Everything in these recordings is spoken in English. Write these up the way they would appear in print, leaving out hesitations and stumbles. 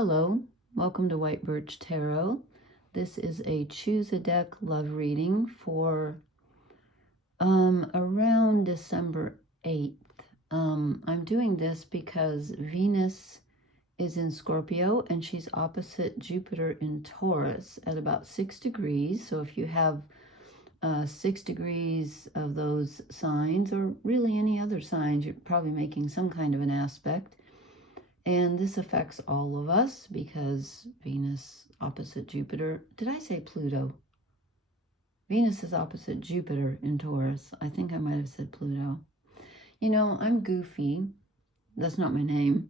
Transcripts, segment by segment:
Hello, welcome to White Birch Tarot. This is a choose a deck love reading for around December 8th. I'm doing this because Venus is in Scorpio and she's opposite Jupiter in Taurus at about 6 degrees. So if you have 6 degrees of those signs, or really any other signs, you're probably making some kind of an aspect. And this affects all of us because Venus opposite Jupiter. Did I say Pluto? Venus is opposite Jupiter in Taurus. I think I might have said Pluto. You know, I'm goofy. That's not my name.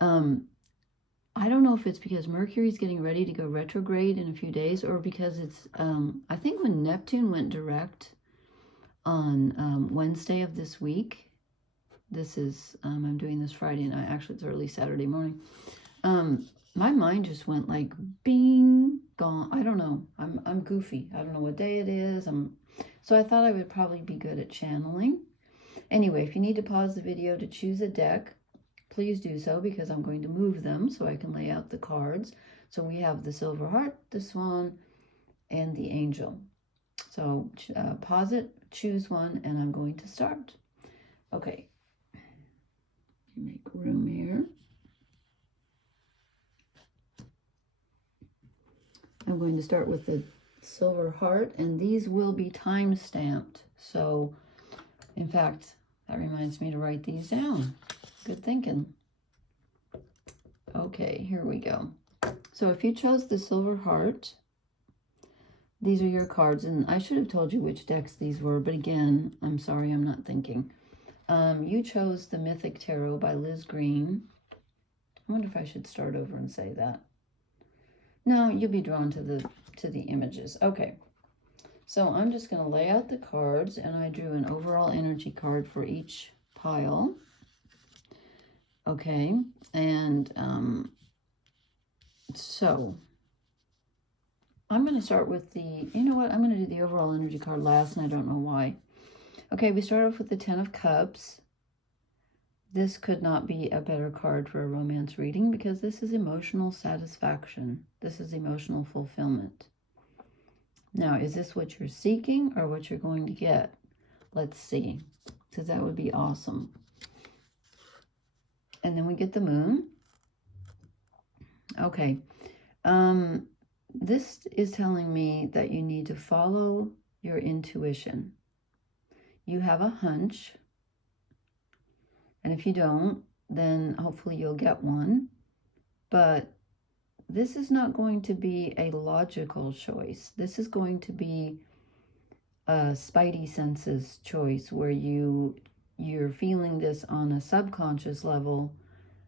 I don't know if it's because Mercury's getting ready to go retrograde in a few days, or because it's, I think when Neptune went direct on Wednesday of this week. This is, I'm doing this Friday night. Actually, it's early Saturday morning. My mind just went like, bing, gone. I don't know. I'm goofy. I don't know what day it is. So I thought I would probably be good at channeling. Anyway, if you need to pause the video to choose a deck, please do so, because I'm going to move them so I can lay out the cards. So we have the Silver Heart, the Swan, and the Angel. So pause it, choose one, and I'm going to start. Okay. Make room here. I'm going to start with the Silver Heart, and these will be time stamped. So, in fact, that reminds me to write these down. Good thinking. Okay, here we go. So if you chose the Silver Heart, these are your cards, and I should have told you which decks these were, but again, I'm sorry, I'm not thinking. You chose the Mythic Tarot by Liz Green. I wonder if I should start over and say that. No, you'll be drawn to the images. Okay, so I'm just going to lay out the cards, and I drew an overall energy card for each pile. Okay, and so I'm going to start with the, you know what, I'm going to do the overall energy card last, and I don't know why. Okay, we start off with the Ten of Cups. This could not be a better card for a romance reading, because this is emotional satisfaction. This is emotional fulfillment. Now, is this what you're seeking or what you're going to get? Let's see, because that would be awesome. And then we get the Moon. Okay, this is telling me that you need to follow your intuition. You have a hunch, and if you don't, then hopefully you'll get one. But this is not going to be a logical choice. This is going to be a spidey senses choice, where you're feeling this on a subconscious level,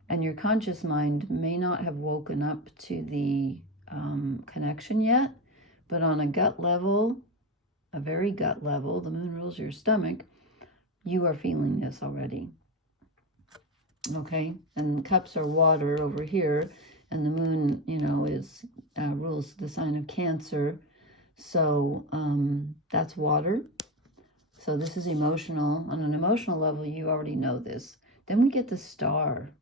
and your conscious mind may not have woken up to the connection yet, but on a gut level, a very gut level, the moon rules your stomach, you are feeling this already. Okay, and cups are water over here, and the moon, you know, is rules the sign of Cancer, so that's water. So this is emotional. On an emotional level, you already know this. Then we get the Star.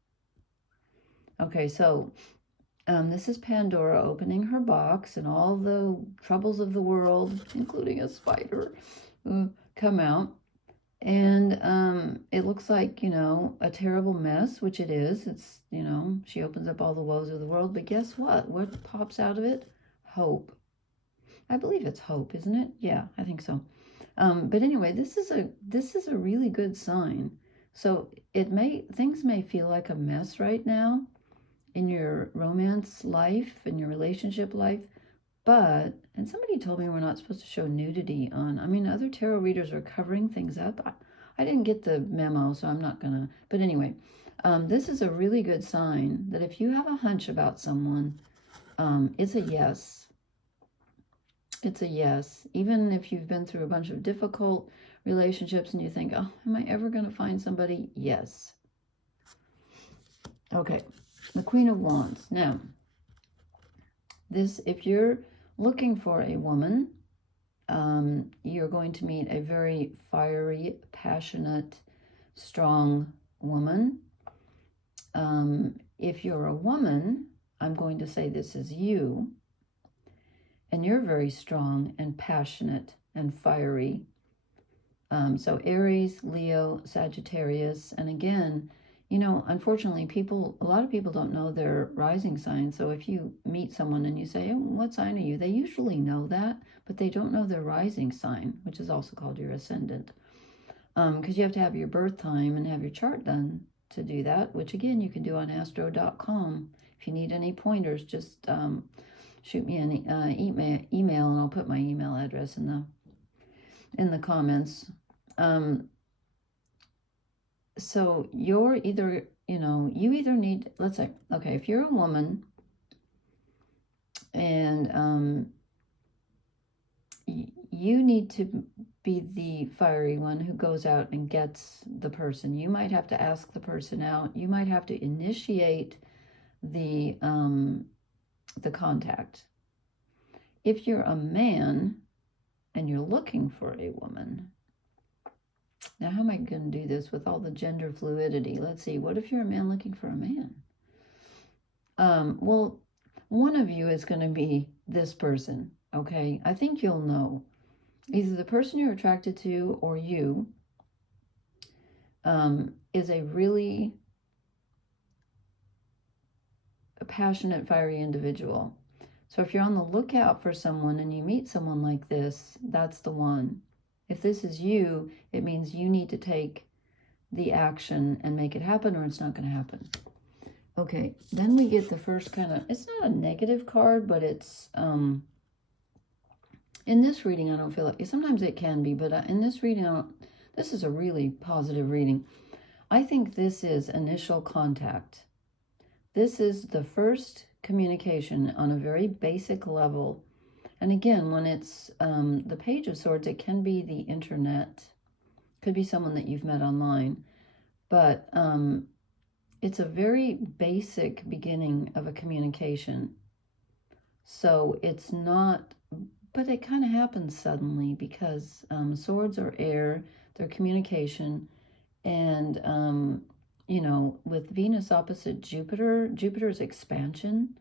Okay, so this is Pandora opening her box, and all the troubles of the world, including a spider, come out. And it looks like, you know, a terrible mess, which it is. It's, you know, she opens up all the woes of the world. But guess what? What pops out of it? Hope. I believe it's hope, isn't it? Yeah, I think so. But anyway, this is a really good sign. So things may feel like a mess right now in your romance life, in your relationship life, but, and somebody told me we're not supposed to show nudity on, I mean, other tarot readers are covering things up. I didn't get the memo, so I'm not gonna, but anyway, this is a really good sign that if you have a hunch about someone, it's a yes. It's a yes. Even if you've been through a bunch of difficult relationships and you think, oh, am I ever gonna find somebody? Yes. Okay. The Queen of Wands. Now, this, if you're looking for a woman, you're going to meet a very fiery, passionate, strong woman. If you're a woman, I'm going to say this is you, and you're very strong and passionate and fiery. So Aries, Leo, Sagittarius, and again, you know, unfortunately, a lot of people don't know their rising sign. So if you meet someone and you say, oh, what sign are you? They usually know that, but they don't know their rising sign, which is also called your ascendant. Because you have to have your birth time and have your chart done to do that, which again, you can do on astro.com. If you need any pointers, just shoot me an email, and I'll put my email address in the comments. So you're either, you either need, let's say, okay, if you're a woman and you need to be the fiery one who goes out and gets the person. You might have to ask the person out. You might have to initiate the contact. If you're a man and you're looking for a woman, now how am I going to do this with all the gender fluidity? Let's see, what if you're a man looking for a man? Well, one of you is going to be this person, okay? I think you'll know. Either the person you're attracted to or you is a really passionate, fiery individual. So if you're on the lookout for someone and you meet someone like this, that's the one. If this is you, it means you need to take the action and make it happen, or it's not going to happen. Okay, then we get the first kind of, it's not a negative card, but it's, in this reading, I don't feel like, sometimes it can be, but in this reading, this is a really positive reading. I think this is initial contact. This is the first communication on a very basic level. And again, when it's the Page of Swords, it can be the internet. Could be someone that you've met online. But it's a very basic beginning of a communication. So it's not, but it kind of happens suddenly because swords are air, they're communication. And, with Venus opposite Jupiter, Jupiter's expansion,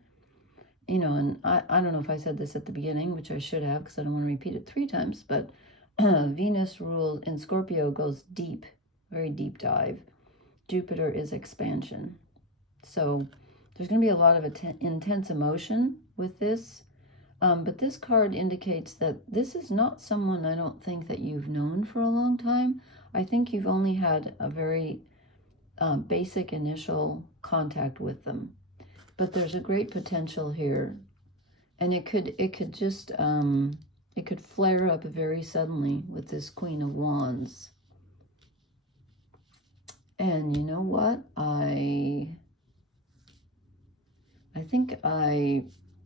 and I don't know if I said this at the beginning, which I should have because I don't want to repeat it 3 times, but Venus rule in Scorpio goes deep, very deep dive. Jupiter is expansion. So there's going to be a lot of intense emotion with this. But this card indicates that this is not someone I don't think that you've known for a long time. I think you've only had a very basic initial contact with them. But there's a great potential here. And it could just, it could flare up very suddenly with this Queen of Wands. And you know what? I think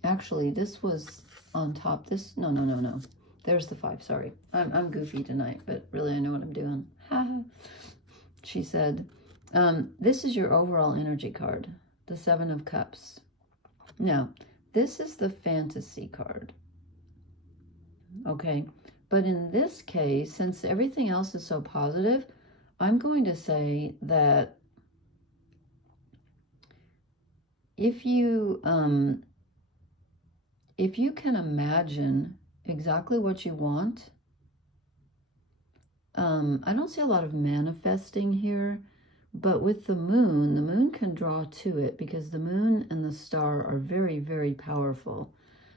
actually, this was on top. No. There's the 5, sorry. I'm goofy tonight, but really I know what I'm doing. She said, this is your overall energy card, the 7 of Cups. Now, this is the fantasy card. Okay, but in this case, since everything else is so positive, I'm going to say that if you can imagine exactly what you want, I don't see a lot of manifesting here, but with the moon can draw to it because the moon and the star are very, very powerful.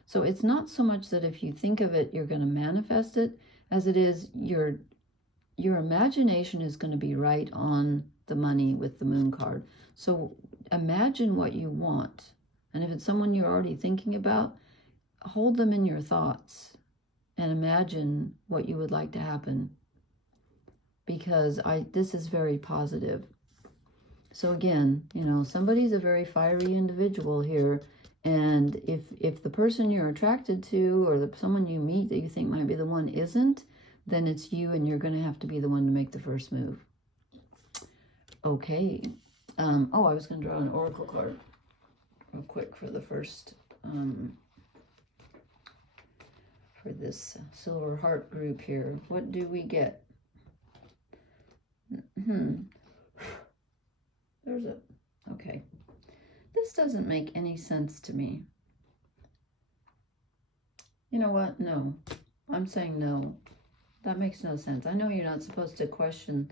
So it's not so much that if you think of it, you're going to manifest it, as it is your imagination is going to be right on the money with the moon card. So imagine what you want. And if it's someone you're already thinking about, hold them in your thoughts and imagine what you would like to happen. Because this is very positive. So again, somebody's a very fiery individual here. And if the person you're attracted to or someone you meet that you think might be the one isn't, then it's you and you're going to have to be the one to make the first move. Okay. I was going to draw an oracle card real quick for the first, for this Silver Heart group here. What do we get? Okay. This this doesn't make any sense to me. You know what? No. I'm saying no. That makes no sense. I know you're not supposed to question.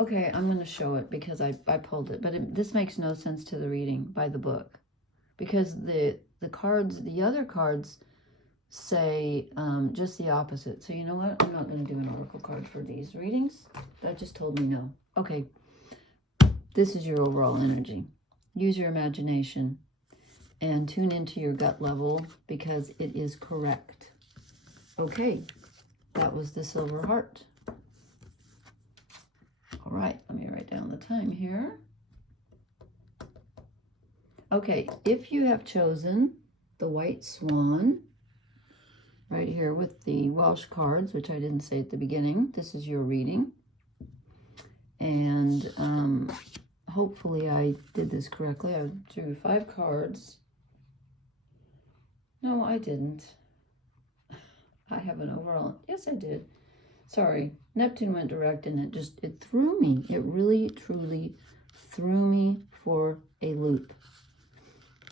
Okay, I'm going to show it because I pulled it. But this makes no sense to the reading by the book. Because the cards, the other cards say just the opposite. So you know what? I'm not going to do an oracle card for these readings. That just told me no. Okay. This is your overall energy. Use your imagination and tune into your gut level because it is correct. Okay. That was the Silver Heart. All right. Let me write down the time here. Okay. If you have chosen the White Swan, right here with the Welsh cards, which I didn't say at the beginning, this is your reading. And hopefully I did this correctly. I drew 5 cards. No, I didn't. I have an overall. Yes, I did. Sorry. Neptune went direct and it threw me. It really, truly threw me for a loop.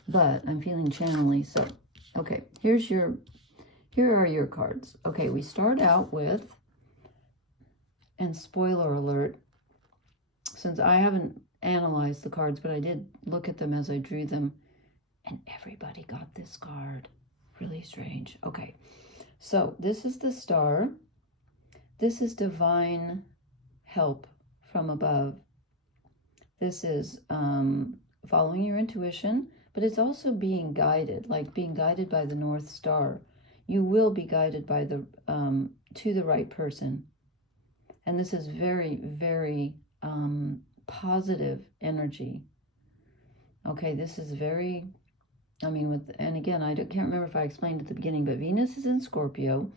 But I'm feeling channely. So, okay, here are your cards. Okay, we start out with, and spoiler alert, since I haven't analyzed the cards, but I did look at them as I drew them, and everybody got this card. Really strange. Okay, so this is the Star. This is divine help from above. This is following your intuition, but it's also being guided, like being guided by the North Star. You will be guided by the to the right person. And this is very, very positive energy. Okay, this is very, I mean, and again, can't remember if I explained at the beginning, but Venus is in Scorpio,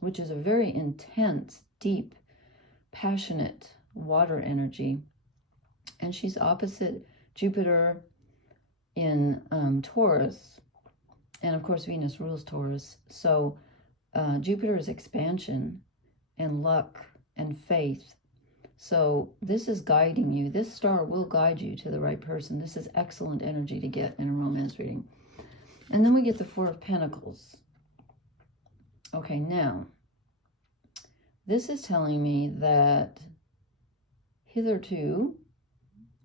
which is a very intense, deep, passionate water energy. And she's opposite Jupiter in Taurus. And of course, Venus rules Taurus. So Jupiter is expansion and luck and faith. So this is guiding you. This star will guide you to the right person. This is excellent energy to get in a romance reading. And then we get the Four of Pentacles. Okay, now, this is telling me that hitherto,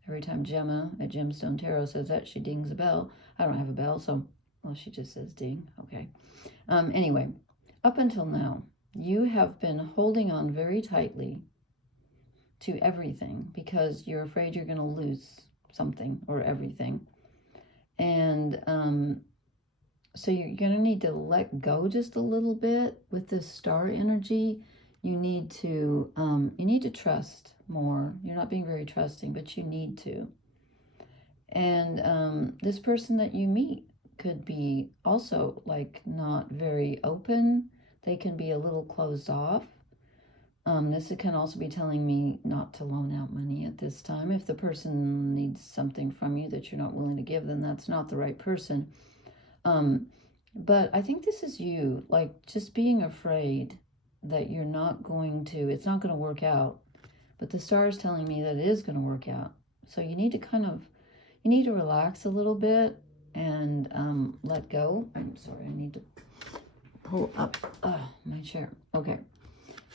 every time Gemma at Gemstone Tarot says that, she dings a bell. I don't have a bell, so, well, she just says ding. Okay. Anyway, up until now, you have been holding on very tightly to everything because you're afraid you're going to lose something or everything. And so you're going to need to let go just a little bit with this star energy. You need to trust more. You're not being very trusting, but you need to. And this person that you meet could be also like not very open. They can be a little closed off. This can also be telling me not to loan out money at this time. If the person needs something from you that you're not willing to give, then that's not the right person. But I think this is you, like just being afraid that you're not going to, it's not going to work out. But the star is telling me that it is going to work out. So you need to you need to relax a little bit and let go. I'm sorry, I need to pull up my chair. Okay.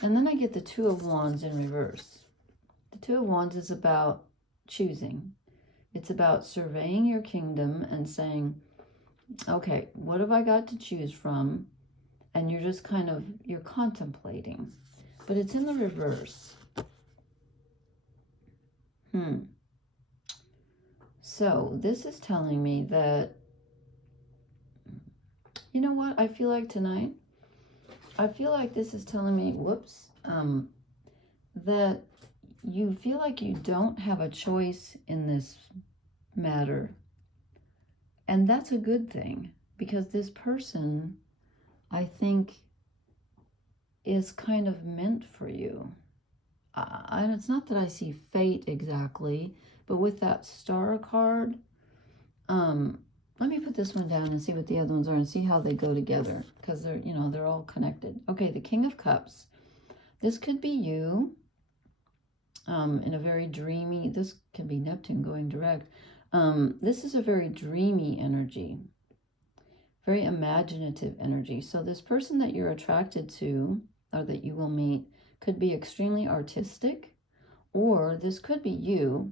And then I get the Two of Wands in reverse. The Two of Wands is about choosing. It's about surveying your kingdom and saying, okay, what have I got to choose from? And you're just you're contemplating. But it's in the reverse. So this is telling me that, you know what I feel like tonight? I feel like this is telling me, that you feel like you don't have a choice in this matter. And that's a good thing, because this person, I think, is kind of meant for you. And it's not that I see fate exactly, but with that star card, let me put this one down and see what the other ones are and see how they go together, because they're all connected. Okay, the King of Cups. This could be you in a very dreamy, this can be Neptune going direct, This is a very dreamy energy, very imaginative energy. So this person that you're attracted to, or that you will meet, could be extremely artistic, or this could be you.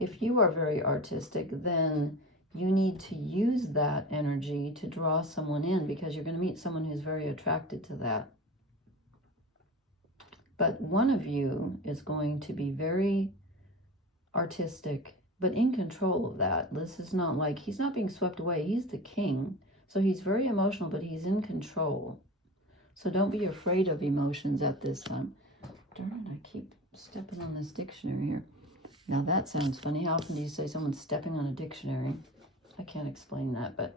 If you are very artistic, then you need to use that energy to draw someone in, because you're going to meet someone who's very attracted to that. But one of you is going to be very artistic, but in control of that. This is not like, he's not being swept away. He's the king. So he's very emotional, but he's in control. So don't be afraid of emotions at this time. Darn it, I keep stepping on this dictionary here. Now that sounds funny. How often do you say someone's stepping on a dictionary? I can't explain that, but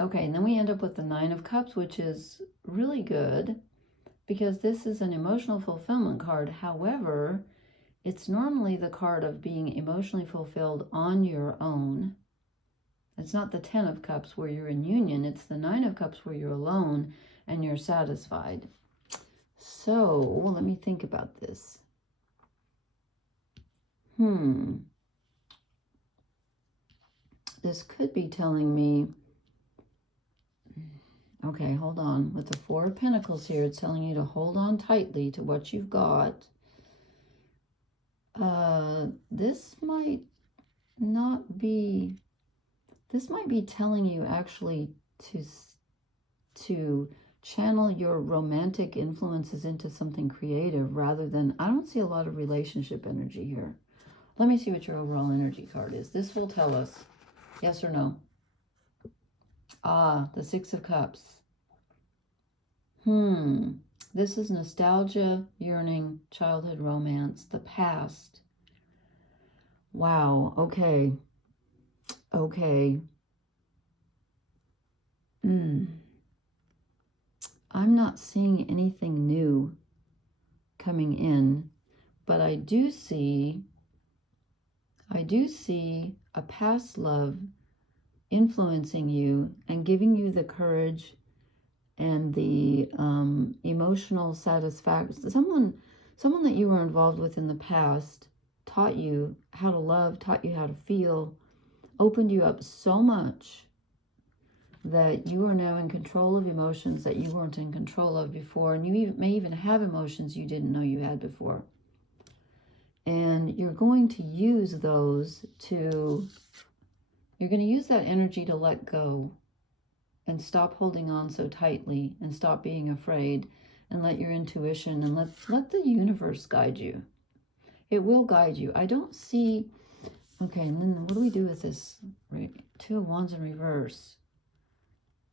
okay. And then we end up with the Nine of Cups, which is really good because this is an emotional fulfillment card. However, it's normally the card of being emotionally fulfilled on your own. It's not the Ten of Cups where you're in union. It's the Nine of Cups where you're alone and you're satisfied. So let me think about this. This could be telling me, okay, hold on. With the Four of Pentacles here, it's telling you to hold on tightly to what you've got. This might not be, this might be telling you actually to channel your romantic influences into something creative rather than, I don't see a lot of relationship energy here. Let me see what your overall energy card is. This will tell us yes or no. Ah, the Six of Cups. This is nostalgia, yearning, childhood romance, the past. Wow, okay. Okay. I'm not seeing anything new coming in, but I do see a past love influencing you and giving you the courage and the emotional satisfaction. Someone that you were involved with in the past taught you how to love, taught you how to feel, opened you up so much that you are now in control of emotions that you weren't in control of before. And you may even have emotions you didn't know you had before. And you're going to use those to, you're going to use that energy to let go and stop holding on so tightly and stop being afraid and let your intuition and let the universe guide you. It will guide you. I don't see, okay, and then what do we do with this? Right, Two of Wands in reverse.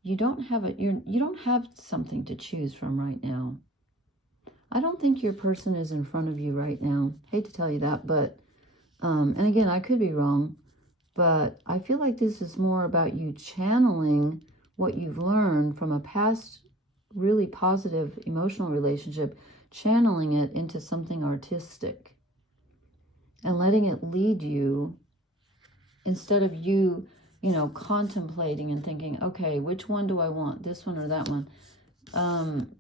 You don't have you don't have something to choose from right now. I don't think your person is in front of you right now. Hate to tell you that, but and again, I could be wrong, but I feel like this is more about you channeling what you've learned from a past really positive emotional relationship, channeling it into something artistic and letting it lead you instead of you contemplating and thinking, okay, which one do I want, this one or that one?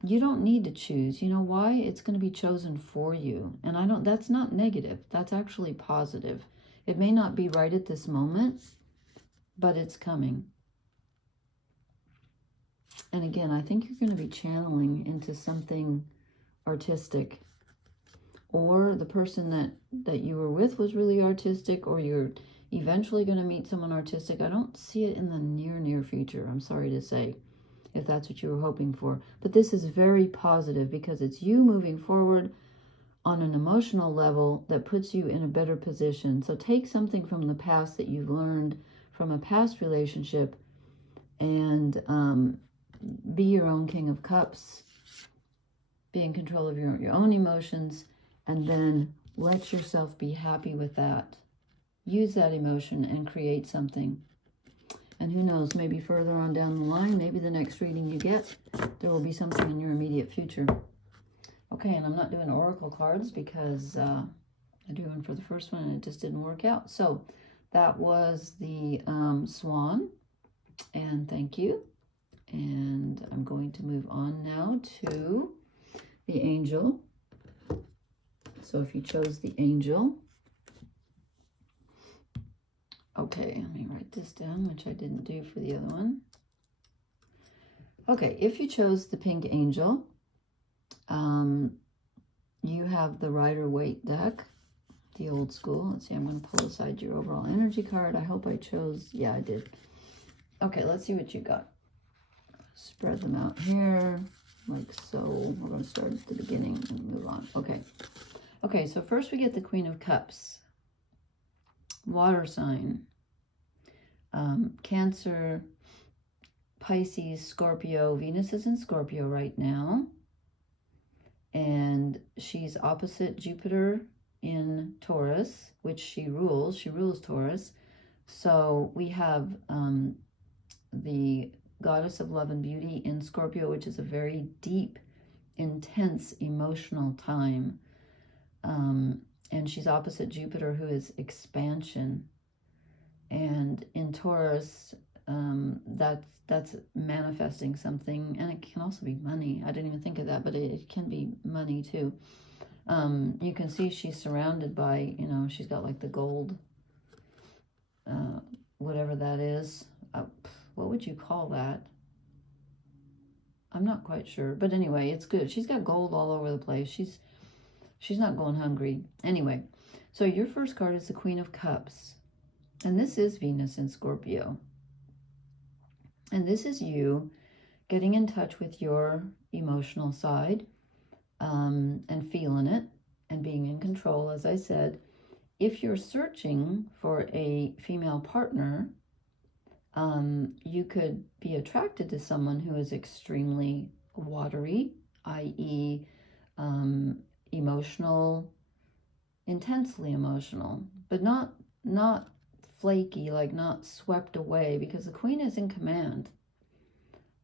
You don't need to choose. You know why? It's going to be chosen for you. And that's not negative. That's actually positive. It may not be right at this moment, but it's coming. And again, I think you're going to be channeling into something artistic. Or the person that you were with was really artistic, or you're eventually going to meet someone artistic. I don't see it in the near future, I'm sorry to say, if that's what you were hoping for. But this is very positive because it's you moving forward on an emotional level that puts you in a better position. So take something from the past that you've learned from a past relationship and be your own King of Cups. Be in control of your own emotions, and then let yourself be happy with that. Use that emotion and create something. And who knows, maybe further on down the line, maybe the next reading you get, there will be something in your immediate future. Okay, and I'm not doing oracle cards because I drew one for the first one and it just didn't work out. So that was the Swan, and thank you. And I'm going to move on now to the Angel. So if you chose the Angel, Okay, let me write this down, which I didn't do for the other one. Okay, if you chose the pink angel, you have the Rider-Waite deck, the old school. Let's see, I'm going to pull aside your overall energy card. I hope I chose, yeah, I did. Okay, let's see what you got. Spread them out here, like so. We're going to start at the beginning and move on. Okay. Okay, so first we get the Queen of Cups. Water sign. Cancer, Pisces, Scorpio. Venus is in Scorpio right now. And she's opposite Jupiter in Taurus, which she rules. She rules Taurus. So we have the Goddess of Love and Beauty in Scorpio, which is a very deep, intense, emotional time. And she's opposite Jupiter, who is expansion. And in Taurus, that's manifesting something, and it can also be money. I didn't even think of that, but it can be money too. You can see she's surrounded by, you know, she's got like the gold, whatever that is. What would you call that? I'm not quite sure, but anyway, it's good. She's got gold all over the place. She's not going hungry. Anyway, so your first card is the Queen of Cups, and this is Venus in Scorpio. And this is you getting in touch with your emotional side, and feeling it and being in control, as I said. If you're searching for a female partner, you could be attracted to someone who is extremely watery, i.e. Emotional, intensely emotional, but not flaky, like not swept away, because the Queen is in command.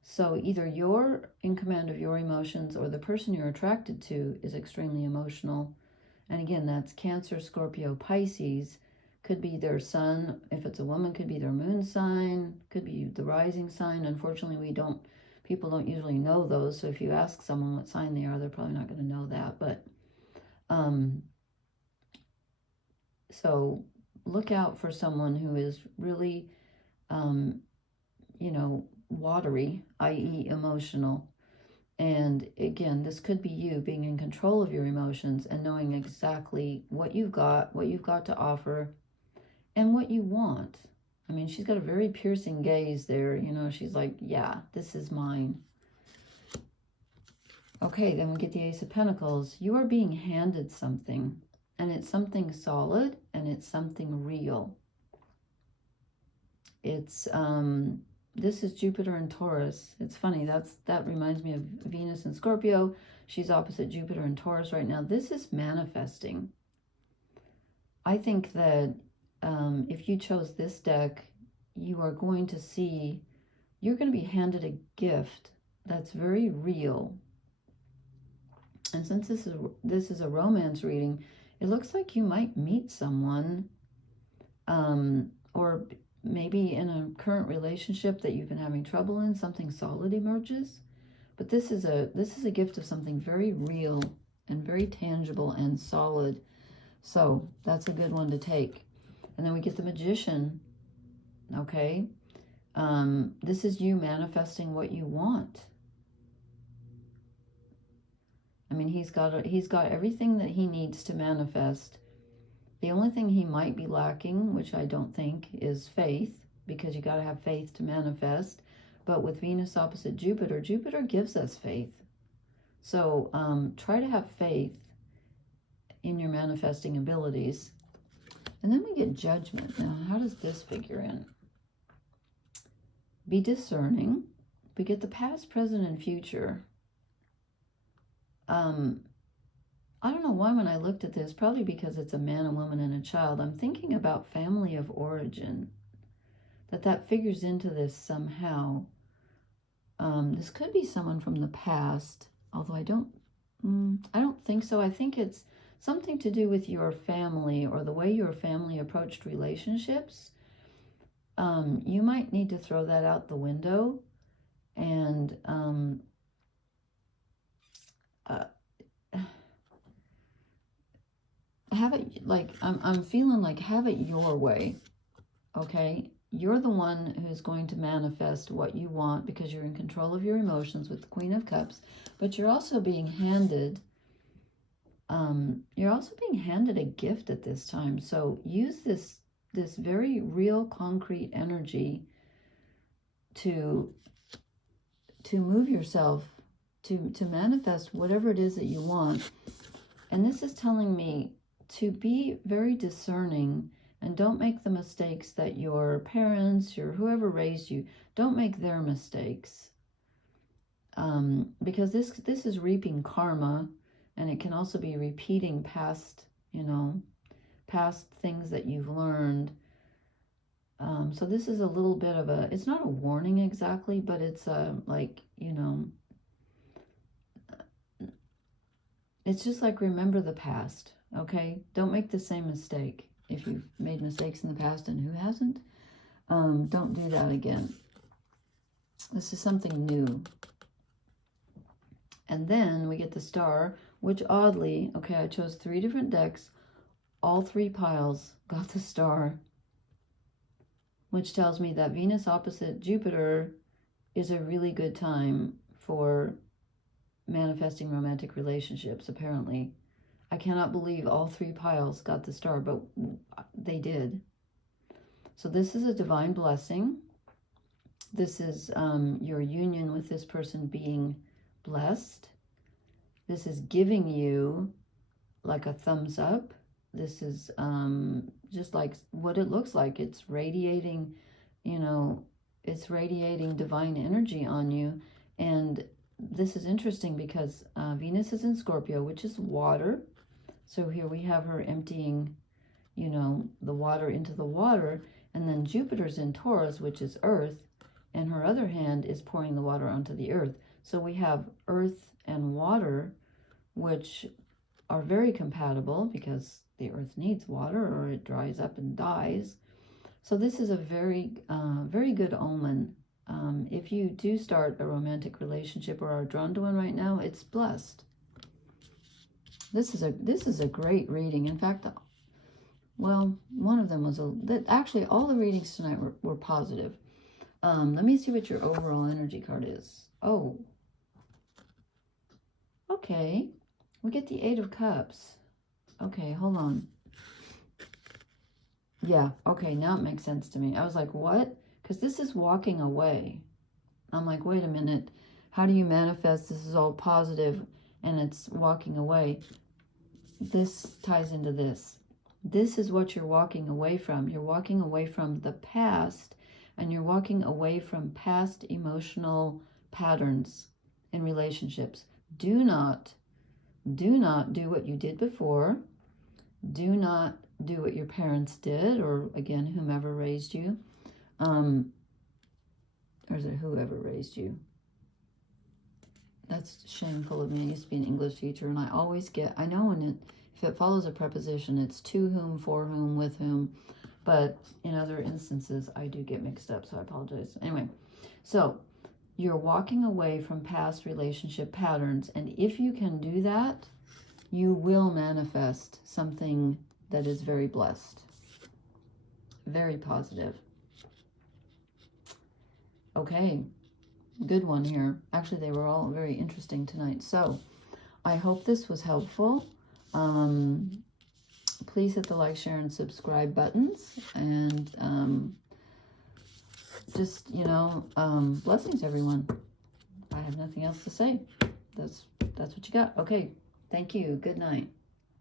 So either you're in command of your emotions, or the person you're attracted to is extremely emotional. And again, that's Cancer, Scorpio, Pisces. Could be their sun. If it's a woman, could be their moon sign, could be the rising sign. Unfortunately, people don't usually know those. So if you ask someone what sign they are, they're probably not going to know that. But so look out for someone who is really, watery, i.e. emotional. And again, this could be you being in control of your emotions and knowing exactly what you've got to offer, and what you want. I mean, she's got a very piercing gaze there. You know, she's like, yeah, this is mine. Okay, then we get the Ace of Pentacles. You are being handed something, and it's something solid, and it's something real. It's, this is Jupiter and Taurus. It's funny, that reminds me of Venus and Scorpio. She's opposite Jupiter and Taurus right now. This is manifesting. I think that if you chose this deck, you are going to see, you're going to be handed a gift that's very real. And since this is a romance reading, it looks like you might meet someone, or maybe in a current relationship that you've been having trouble in, something solid emerges. But this is a gift of something very real and very tangible and solid. So that's a good one to take. And then we get the Magician. Okay. This is you manifesting what you want. I mean, he's got everything that he needs to manifest. The only thing he might be lacking, which I don't think, is faith, because you got to have faith to manifest. But with Venus opposite Jupiter, Jupiter gives us faith. So try to have faith in your manifesting abilities. And then we get Judgment. Now, how does this figure in? Be discerning. We get the past, present, and future. I don't know why when I looked at this, probably because it's a man, a woman, and a child, I'm thinking about family of origin, that figures into this somehow. This could be someone from the past, although I don't think so. I think it's something to do with your family, or the way your family approached relationships. You might need to throw that out the window, and have it, like, I'm feeling like, have it your way. okay? You're the one who's going to manifest what you want because you're in control of your emotions with the Queen of Cups, but you're also being handed a gift at this time. So use this very real, concrete energy to move yourself, to manifest whatever it is that you want. And this is telling me to be very discerning and don't make the mistakes that your parents or whoever raised you, don't make their mistakes. Because this is reaping karma, and it can also be repeating past, past things that you've learned. So this is a little bit of it's not a warning exactly, but it's like, it's just like, remember the past, okay? Don't make the same mistake. If you've made mistakes in the past, and who hasn't, don't do that again. This is something new. And then we get the Star, which oddly, okay, I chose 3 different decks. All 3 piles got the Star, which tells me that Venus opposite Jupiter is a really good time for manifesting romantic relationships, apparently. I cannot believe all 3 piles got the Star, but they did. So this is a divine blessing. This is your union with this person being blessed. This is giving you like a thumbs up. This is just like what it looks like. It's radiating, it's radiating divine energy on you. And this is interesting because Venus is in Scorpio, which is water. So here we have her emptying, the water into the water. And then Jupiter's in Taurus, which is earth. And her other hand is pouring the water onto the earth. So we have earth and water, which are very compatible because the earth needs water or it dries up and dies. So this is a very, very good omen. If you do start a romantic relationship or are drawn to one right now, it's blessed. This is a great reading. In fact, well, one of them was actually all the readings tonight were positive. Let me see what your overall energy card is. Oh, okay. We get the 8 of Cups. Okay, hold on. Yeah, okay, now it makes sense to me. I was like, what? Because this is walking away. I'm like, wait a minute. How do you manifest? This is all positive and it's walking away. This ties into this. This is what you're walking away from. You're walking away from the past, and you're walking away from past emotional patterns in relationships. Do not do what you did before. Do not do what your parents did, or again, whomever raised you. Or is it whoever raised you? That's shameful of me. I used to be an English teacher, and I always I know if it follows a preposition, it's to whom, for whom, with whom. But in other instances, I do get mixed up, so I apologize. Anyway, so you're walking away from past relationship patterns, and if you can do that, you will manifest something that is very blessed, very positive. Okay, good one here. Actually, they were all very interesting tonight. So I hope this was helpful. Please hit the like, share, and subscribe buttons. And just, blessings, everyone. I have nothing else to say. That's what you got. Okay, thank you. Good night.